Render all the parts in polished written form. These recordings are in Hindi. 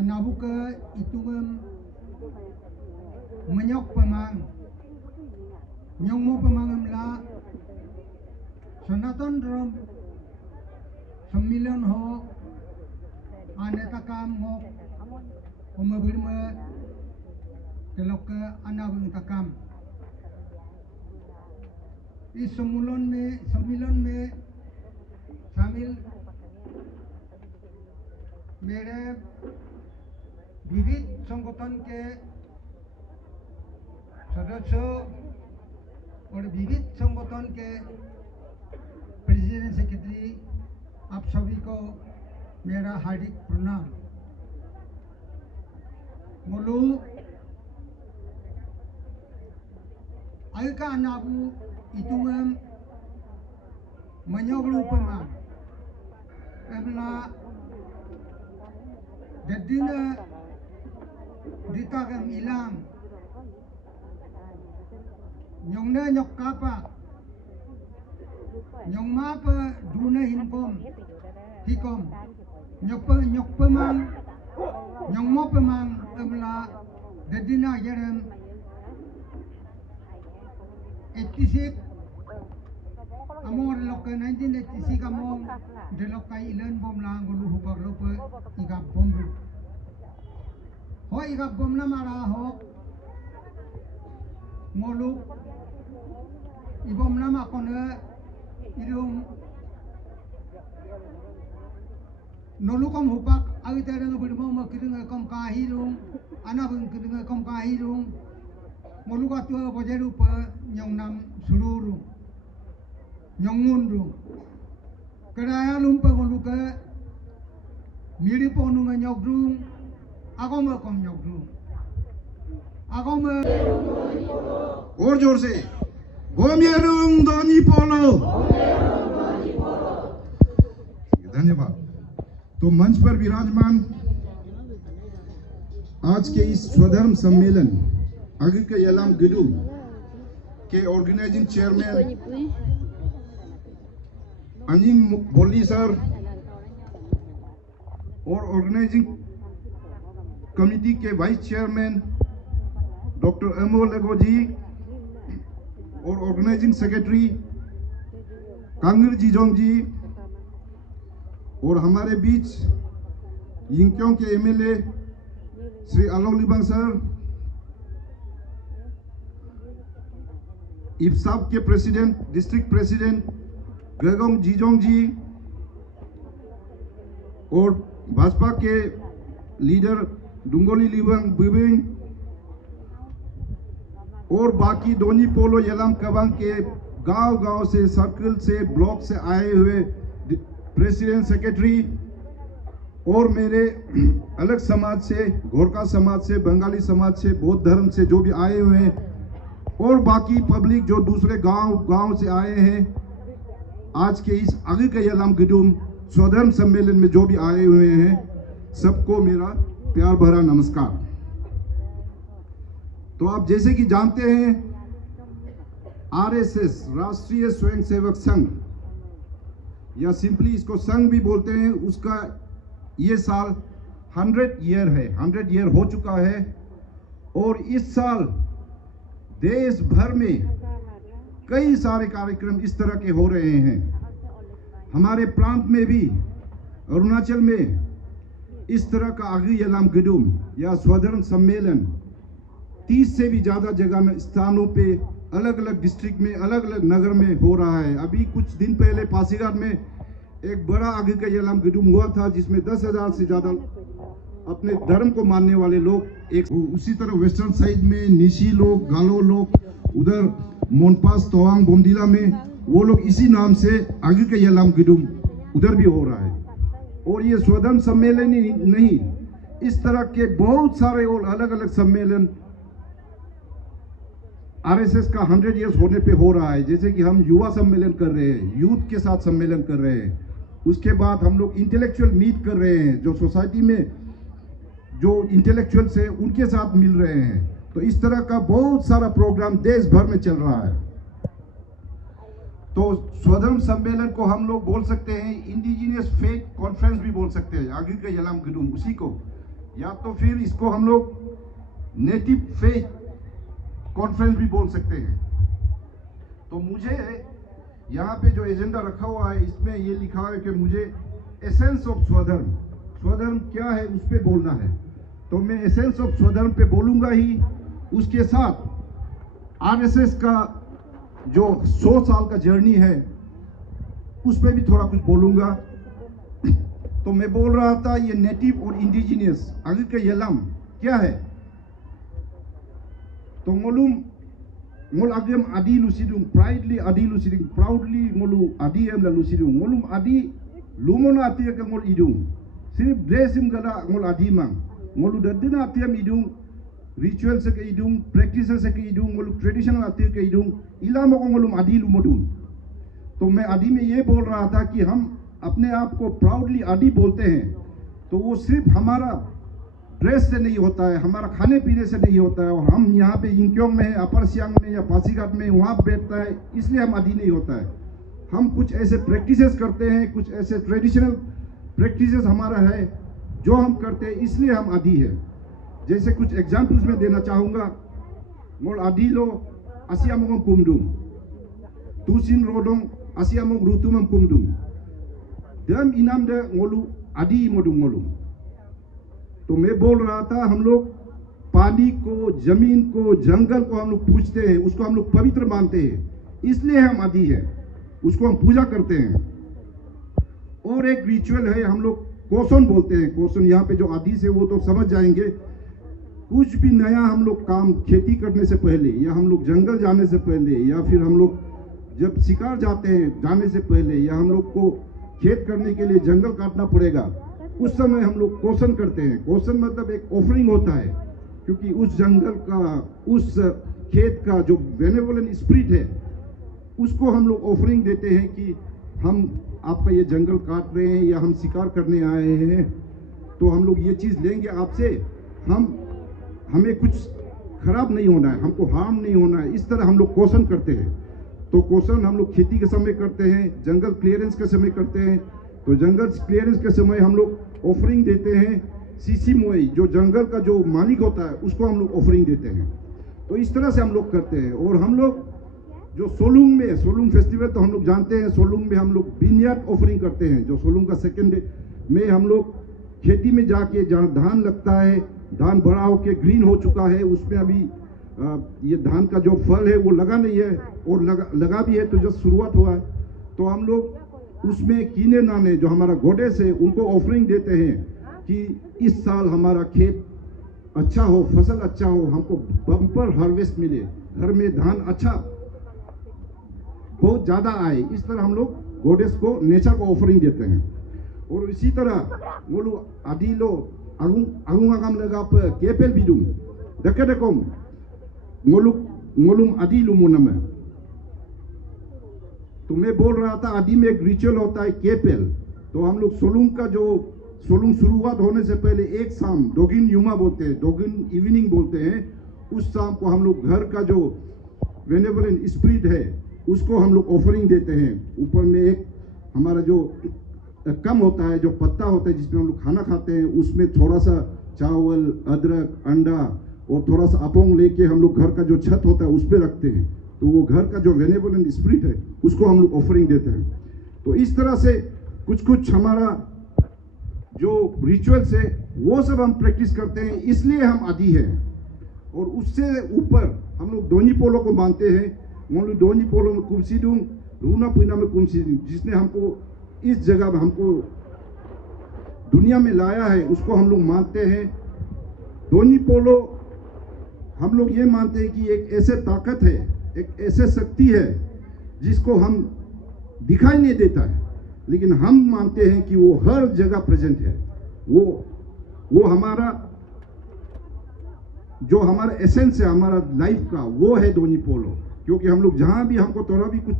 anabu ke itungem menyok pemang nyongmo pemangem la Sanatan Drom Sembilan ho anetakam ngok umabirme telok ke anabung takam इस सम्मेलन में शामिल मेरे विविध संगठन के सदस्यों और विविध संगठन के प्रेसिडेंट सेक्रेटरी आप सभी को मेरा हार्दिक प्रणाम। Molu आयका नाबू itungem menyoglu pemang ebla dedina ditagam ilang nyongna nyok kapa nyong ma pa duna hikom nyok pemang nyong mo pemang ebla dedina yerem 86 among lokal 1986 among de lokal ilan bom lang gulu hubak lope igap bom ru ho igap bom na mara ho ngolu ibom na ma kone irung nolu kom hubak agita rang bidmo ma kidung kom kahirung anabung kidung kom kahirung ngolu ka tu bojeru pa nyong nam suluru nyong mundu keraya lumpa ngolu ka miri ponu nga nyok dung ako ma kom nyok dung ako ma और जोर से गोमेरुंग दोनी पोलो। धन्यवाद। तो मंच पर विराजमान आज के इस स्वधर्म सम्मेलन आगे के यलाम गिडू के ऑर्गेनाइजिंग चेयरमैन अनिम बोली सर और ऑर्गेनाइजिंग कमिटी के वाइस चेयरमैन डॉक्टर अमोल लगो जी और ऑर्गेनाइजिंग सेक्रेटरी कांगीर जीजोंग जी और हमारे बीच यिंक्योंग के एमएलए श्री आलोक लिबांग सर, इफ्साब के प्रेसिडेंट डिस्ट्रिक्ट प्रेसिडेंट गगोंग जीजोंग जी और भाजपा के लीडर डुंगोली लिबांग बिबिंग और बाकी दोनी पोलो यलाम कबांग के गांव-गांव से सर्कल से ब्लॉक से आए हुए प्रेसिडेंट सेक्रेटरी और मेरे अलग समाज से गोरखा समाज से बंगाली समाज से बौद्ध धर्म से जो भी आए हुए हैं और बाकी पब्लिक जो दूसरे गांव से आए हैं आज के इस आगे के यलाम गिडूम स्वधर्म सम्मेलन में जो भी आए हुए हैं सबको मेरा प्यार भरा नमस्कार। तो आप जैसे कि जानते हैं आरएसएस राष्ट्रीय स्वयंसेवक संघ या सिंपली इसको संघ भी बोलते हैं, उसका ये साल 100 ईयर है, 100 ईयर हो चुका है और इस साल देश भर में कई सारे कार्यक्रम इस तरह के हो रहे हैं। हमारे प्रांत में भी अरुणाचल में इस तरह का आगी यलाम गिडूम या स्वधर्म सम्मेलन 30 से भी ज़्यादा जगह में स्थानों पे अलग अलग डिस्ट्रिक्ट में अलग अलग नगर में हो रहा है। अभी कुछ दिन पहले पासीघाट में एक बड़ा आगे का यलाम गिडूम हुआ था जिसमें 10,000 से ज़्यादा अपने धर्म को मानने वाले लोग एक। उसी तरह वेस्टर्न साइड में निशी लोग, गालो लोग, उधर मोनपास तवांग बोमडिला में वो लोग इसी नाम से आगे का यलाम गिडूम उधर भी हो रहा है। और ये स्वधर्म सम्मेलन ही नहीं, इस तरह के बहुत सारे और अलग अलग सम्मेलन आरएसएस का 100 इयर्स होने पे हो रहा है। जैसे कि हम युवा सम्मेलन कर रहे हैं, यूथ के साथ सम्मेलन कर रहे हैं, उसके बाद हम लोग इंटेलेक्चुअल मीट कर रहे हैं, जो सोसाइटी में जो इंटेलेक्चुअल्स हैं उनके साथ मिल रहे हैं। तो इस तरह का बहुत सारा प्रोग्राम देश भर में चल रहा है। तो स्वधर्म सम्मेलन को हम लोग बोल सकते हैं इंडिजिनियस फेथ कॉन्फ्रेंस भी बोल सकते हैं, आगे का यलाम गिडूम उसी को, या तो फिर इसको हम लोग नेटिव फेथ कॉन्फ्रेंस भी बोल सकते हैं। तो मुझे यहाँ पे जो एजेंडा रखा हुआ है इसमें ये लिखा है कि मुझे एसेंस ऑफ स्वधर्म, स्वधर्म क्या है उस पर बोलना है। तो मैं एसेंस ऑफ स्वधर्म पे बोलूँगा ही, उसके साथ आरएसएस का जो 100 साल का जर्नी है उस पर भी थोड़ा कुछ बोलूँगा। तो मैं बोल रहा था ये नेटिव और इंडिजिनियस अगर के यलम क्या है। तो मोलूम मोल अगम आदि लुसिदुं प्राइडली आदि लुसिदुं प्राउडली मोलू आदि एम ला लुसिदुं मोलूम आदि लुमोना आतिया के मोल इदुं सिर्फ ड्रेसिम गदा मोल आदि मांग मोलू ददिना आतिया इदुं रिचुअल से के इदुं प्रैक्टिस से के इदुं मोलू ट्रेडिशनल आतिया के इदुं इला मको मोलूम आदि लुमोदुं। तो मैं आदि में ये बोल रहा था कि हम अपने आप को प्राउडली आदि बोलते हैं तो वो सिर्फ हमारा ड्रेस से नहीं होता है, हमारा खाने पीने से नहीं होता है। और हम यहाँ पे यिंक्योंग में, अपर सियांग में या पासीघाट में वहाँ बैठता है इसलिए हम आदि नहीं होता है। हम कुछ ऐसे प्रैक्टिसेस करते हैं, कुछ ऐसे ट्रेडिशनल प्रैक्टिसेस हमारा है जो हम करते हैं इसलिए हम आदि है। जैसे कुछ एग्जाम्पल्स में देना चाहूँगा। मोल आदि लो असियामोंग कुमडुम तुसिन रोडोंग असियामोंग रुतुमम कुमडुम दम इनाम दे मोलू आदि मोडुम मोलू। तो मैं बोल रहा था हम लोग पानी को, जमीन को, जंगल को हम लोग पूजते हैं, उसको हम लोग पवित्र मानते हैं इसलिए हम आदि है, उसको हम पूजा करते हैं। और एक रिचुअल है हम लोग कोसन बोलते हैं। कोसन यहाँ पे जो आदि से वो तो समझ जाएंगे। कुछ भी नया हम लोग काम खेती करने से पहले या हम लोग जंगल जाने से पहले या फिर हम लोग जब शिकार जाते हैं जाने से पहले या हम लोग को खेत करने के लिए जंगल काटना पड़ेगा उस समय हम लोग कोसन करते हैं। कोसन मतलब एक ऑफरिंग होता है क्योंकि उस जंगल का, उस खेत का जो बेनेवोलेंट स्पिरिट है उसको हम लोग ऑफरिंग देते हैं कि हम आपका ये जंगल काट रहे हैं या हम शिकार करने आए हैं तो हम लोग ये चीज़ लेंगे आपसे, हमें कुछ खराब नहीं होना है, हमको हार्म नहीं होना है। इस तरह हम लोग कोसन करते हैं। तो कोसन हम लोग खेती के समय करते हैं, जंगल क्लियरेंस के समय करते हैं। तो जंगल क्लियरेंस के समय हम लोग ऑफरिंग देते हैं सीसी मोई, जो जंगल का जो मालिक होता है उसको हम लोग ऑफरिंग देते हैं। तो इस तरह से हम लोग करते हैं। और हम लोग जो सोलुंग में, सोलुंग फेस्टिवल तो हम लोग जानते हैं, सोलुंग में हम लोग विनयार्ड ऑफरिंग करते हैं। जो सोलुंग का सेकेंड डे में हम लोग खेती में जाके जहाँ धान लगता है, धान बड़ा होके ग्रीन हो चुका है, उसमें अभी ये धान का जो फल है वो लगा नहीं है और लगा भी है तो जस्ट शुरुआत हुआ है। तो हम लोग उसमें कीने नाने जो हमारा गोडेस है उनको ऑफरिंग देते हैं कि इस साल हमारा खेत अच्छा हो, फसल अच्छा हो, हमको बम्पर हार्वेस्ट मिले, घर में धान अच्छा बहुत ज़्यादा आए। इस तरह हम लोग गोडेस को, नेचर को ऑफरिंग देते हैं। और इसी तरह बोलू आदि लो अगुंग आगाम लगा पर केपेल बिदुम देखे देखो मोलुम आदि लुमुनम। तो मैं बोल रहा था आदि में एक रिचुअल होता है केपेल। तो हम लोग सोलुंग का जो सोलुंग शुरुआत होने से पहले एक शाम डोगिन युमा बोलते हैं, डोगिन इवनिंग बोलते हैं, उस शाम को हम लोग घर का जो बेनेवोलेंट स्पिरिट है उसको हम लोग ऑफरिंग देते हैं। ऊपर में एक हमारा जो कम होता है, जो पत्ता होता है जिसमें हम लोग खाना खाते हैं, उसमें थोड़ा सा चावल, अदरक, अंडा और थोड़ा सा अपोंग लेके हम लोग घर का जो छत होता है उस पर रखते हैं। तो वो घर का जो बेनेवोलेंट स्पिरिट है उसको हम लोग ऑफरिंग देते हैं। तो इस तरह से कुछ कुछ हमारा जो रिचुअल्स है वो सब हम प्रैक्टिस करते हैं, इसलिए हम आदि हैं। और उससे ऊपर हम लोग दोनी पोलो को मानते हैं। मोलू दोनी पोलो में कुमसीडूं, रूना पुना में कुमसीडूं, जिसने हमको इस जगह में हमको दुनिया में लाया है उसको हम लोग मानते हैं। दोनी पोलो हम लोग ये मानते हैं कि एक ऐसे ताकत है, एक ऐसे शक्ति है जिसको हम दिखाई नहीं देता है, लेकिन हम मानते हैं कि वो हर जगह प्रेजेंट है। वो हमारा जो हमारा एसेंस है, हमारा लाइफ का, वो है दोनी पोलो। क्योंकि हम लोग जहाँ भी हमको थोड़ा भी कुछ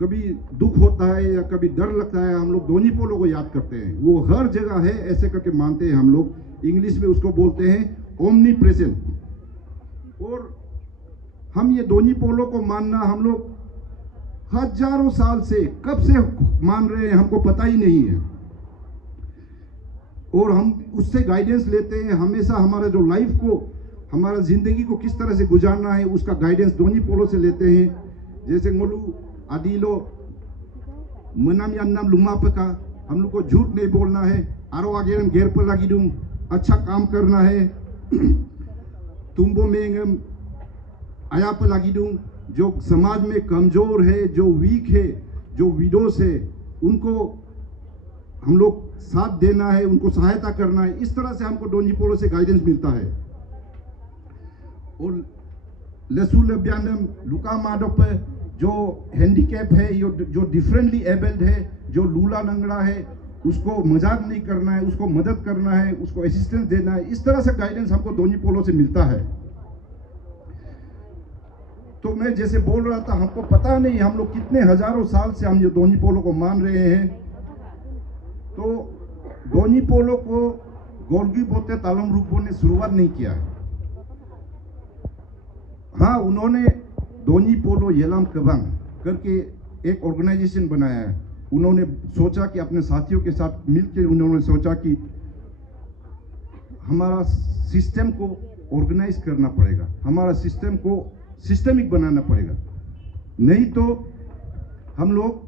कभी दुख होता है या कभी डर लगता है, हम लोग दोनी पोलो को याद करते हैं। वो हर जगह है ऐसे करके मानते हैं हम लोग। इंग्लिश में उसको बोलते हैं ओमनी प्रेजेंट। और हम ये दोनी पोलो को मानना हम लोग हजारों साल से कब से मान रहे हैं हमको पता ही नहीं है। और हम उससे गाइडेंस लेते हैं। हमेशा हमारे जो लाइफ को, हमारा ज़िंदगी को किस तरह से गुजारना है उसका गाइडेंस दोनी पोलो से लेते हैं। जैसे मोलू आदिलो मनाम या नाम लुमा पका, हम लोग को झूठ नहीं बोलना है, आरो आगे हम घेर पर लगी दूँ, अच्छा काम करना है, तुम्बो में आया पर लगी दूँ। जो समाज में कमज़ोर है, जो वीक है, जो विडोस है, उनको हम लोग साथ देना है, उनको सहायता करना है। इस तरह से हमको डोनी पोलो से गाइडेंस मिलता है। और लसूल अभियानम लुका माडोप जो हैंडीकैप है, जो डिफरेंटली एबल्ड है, जो लूला लंगड़ा है, उसको मजाक नहीं करना है, उसको मदद करना है, उसको असिस्टेंस देना है। इस तरह से गाइडेंस हमको डोनी पोलो से मिलता है। तो मैं जैसे बोल रहा था, हमको पता नहीं हम लोग कितने हजारों साल से हम ये डोनी पोलो को मान रहे हैं। तो डोनी पोलो को गोल्गी बोते तालम रूपो ने शुरुआत नहीं किया है। हाँ, उन्होंने डोनी पोलो येलाम कबांग करके एक ऑर्गेनाइजेशन बनाया है। उन्होंने सोचा कि अपने साथियों के साथ मिलकर उन्होंने सोचा कि हमारा सिस्टम को ऑर्गेनाइज करना पड़ेगा, हमारा सिस्टम को सिस्टमिक बनाना पड़ेगा, नहीं तो हम लोग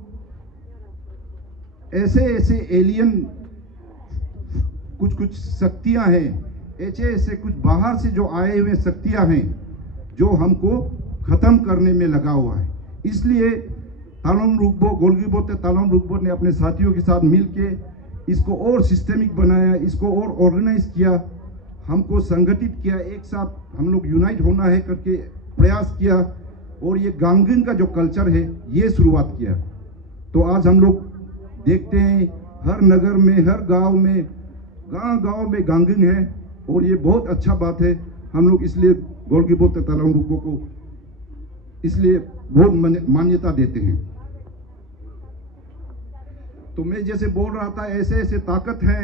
ऐसे ऐसे एलियन कुछ शक्तियां हैं, ऐसे कुछ बाहर से जो आए हुए शक्तियां हैं जो हमको खत्म करने में लगा हुआ है। इसलिए तालोम रुकबो गोल्गीबोते तालोम रुकबो ने अपने साथियों के साथ मिलके इसको और सिस्टमिक बनाया, इसको और ऑर्गेनाइज किया, हमको संगठित किया, एक साथ हम लोग यूनाइट होना है करके प्रयास किया और ये गांगन का जो कल्चर है ये शुरुआत किया। तो आज हम लोग देखते हैं हर नगर में, हर गांव में, गांव में गांगन है और ये बहुत अच्छा बात है। हम लोग इसलिए गोल्गीबोते तालोम रुकबो को इसलिए बहुत मान्यता देते हैं। तो मैं जैसे बोल रहा था, ऐसे ऐसे ताकत है।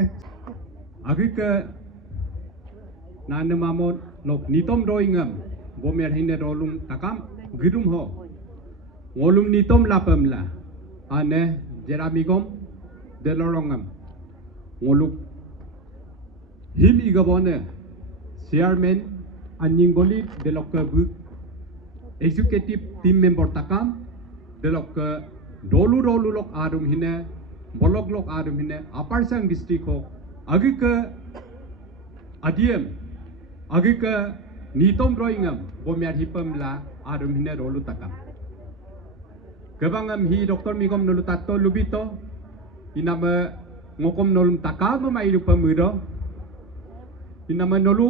अभी के नान मामो लोग नितम रोइंगम वो मेरे हिने रोलुम तकाम गिरुम हो वोलुम नितम लापमला आने जेरामिगम देलोरंगम वोलुक हिम इगबोने चेयरमैन अनिंगोली देलोक एग्जीक्यूटिव टीम मेंबर तकाम देलोक रोलु लोक आरुम हिने बोलक लोक आरुम हिने अपर संग डिस्ट्रिक्ट हो अगी के अदियम अगी के नितम रोइंगम वो मेर हिपमला आरुम हिने रोलु तकाम गोबांगम हि डॉक्टर मिगम नलु तातो लुबितो इनाम ngokом nolum takam mai lupa muro inama nolu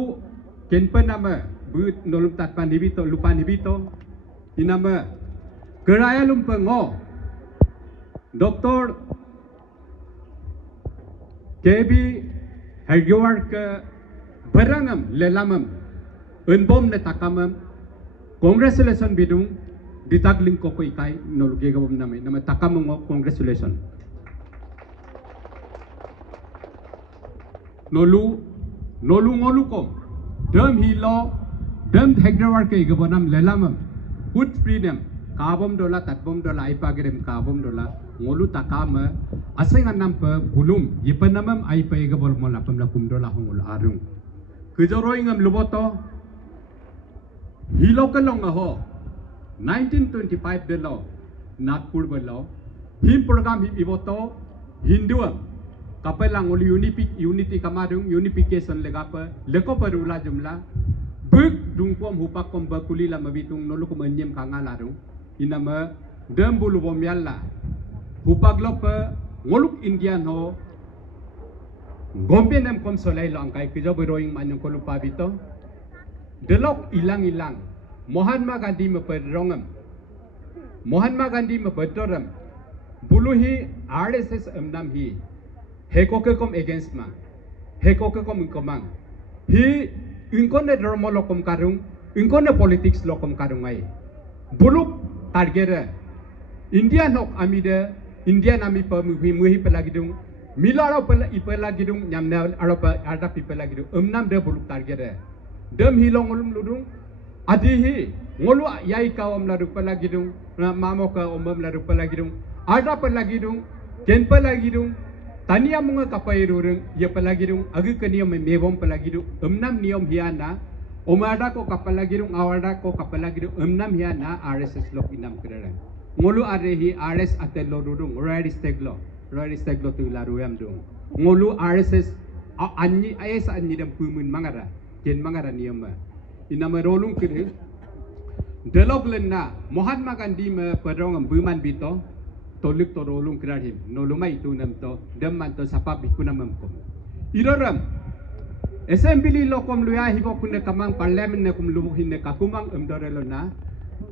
kenpa nama but nolum tatpan hibito lupan hibito inama keraya lumpa ngo doktor KB Hergewar ke berangam lelamam unbom ne takamam congratulation bidung ditagling ko ikai nolu gegabom nama takamam ngo congratulation nolu ngolu kom dem hilo dem Hergewar ke gabonam lelamam food freedom kabom dola tatbom dola ipagerem kabom dola ngolu takama asing anam pe bulum yipanamam aipa gabol mola pamlakum dola hongul arung kejoroingam luboto hilo kelong ho 1925 de lo Nagpur belo him program him iboto hinduam kapelang ol unity kamadung unification legapa leko perula jumla buk dungkom hupakom bakuli la mabitung nolukum anyem kangalarung inama dem bulu bomyalla hupaglop ngoluk Indian ho gombe nem kom solai langkai kijo beroing manyong kolupa bito delok ilang Mahatma Gandhi meperongam Mahatma Gandhi mepetoram buluhi RSS amnam hi hekokekom against ma hekokekom inkomang hi inkone drama lokom karung inkone politics lokom karungai buluk targere Indian hok amide Indian ami muhi pelagidung milaro pelagidung nyamna aropa arda pelagidung amnam de buluk targere dem hilong ulum ludung adihi ngolu yai kawam la pelagidung mamo ka omam la pelagidung arda pelagidung ken pelagidung tania mga kapairurung ya palagirung agi kaniyam mebom palagirung emnam niyom hiana omada ko kapalagirung awada ko kapalagirung emnam hiana RSS lok inam keraran ngolu arehi RS atelo rurung red steglo tu laruyam dung ngolu RSS anyi ayes anyi dam pumun mangara ken mangara niyama inama rolung kiri delok lenna Mahatma Gandhi me perong buman bito toluk to rolung kirahim noluma itu nam to demman to sapap bikuna mamkom iroram assembly lokom luya hibo kunne kamang parliament ne kum lubu hinne kakumang emdorelo na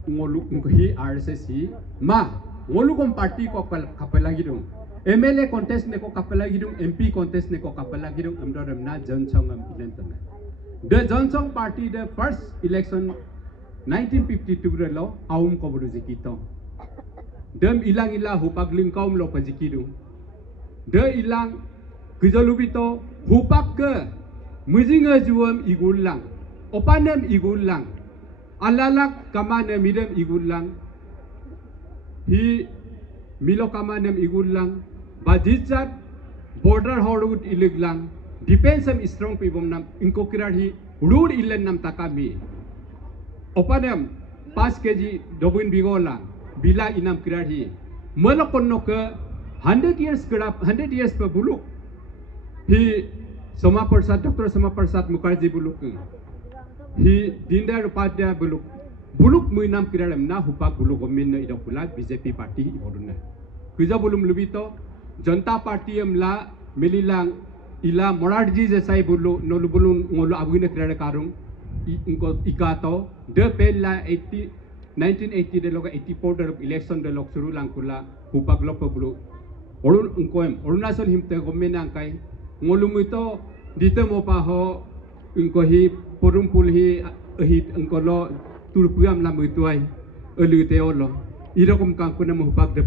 ngolu nghi RSS ma ngolu kom party ko kapalagidung MLA contest ne ko kapalagidung MP contest ne ko kapalagidung emdoram na Johnson am ilentana the Johnson party the first election 1952 relo aum ko buru zikito dem ilang hupag lingkaum lo pajikidu de ilang kejolubito hupak ke mujinga juam igulang opanem igulang alalak kamane midem igulang hi milo kamanem igulang bajizat border horud iliglang defense am strong pibom nam inko kirarhi rud ilen nam takami opanem 5 kg dobin bigolang bila inam kirarhi melakonno ke 100 years per buluk hi Soma Persat Dr. Soma Persat Mukherjee buluk hi Dindar Upadhyaya buluk muinam kiraram na hupak buluk gominno idokula BJP party iboduna kuja bulum lubito Janata Party amla melilang ila Morarji Desai bulu nolu bulun ngolu abune kirare karung inko ikato de pella 1980 de loga 84 de election de lok suru langkula hupak lok bulu orun unkoem Arunachal himte gomena angkai ngolum ito dite mo pa ho unko hi porumpul hi unko lo turpuam lamu tuai elu teolo irokum kang kuna mo hupak de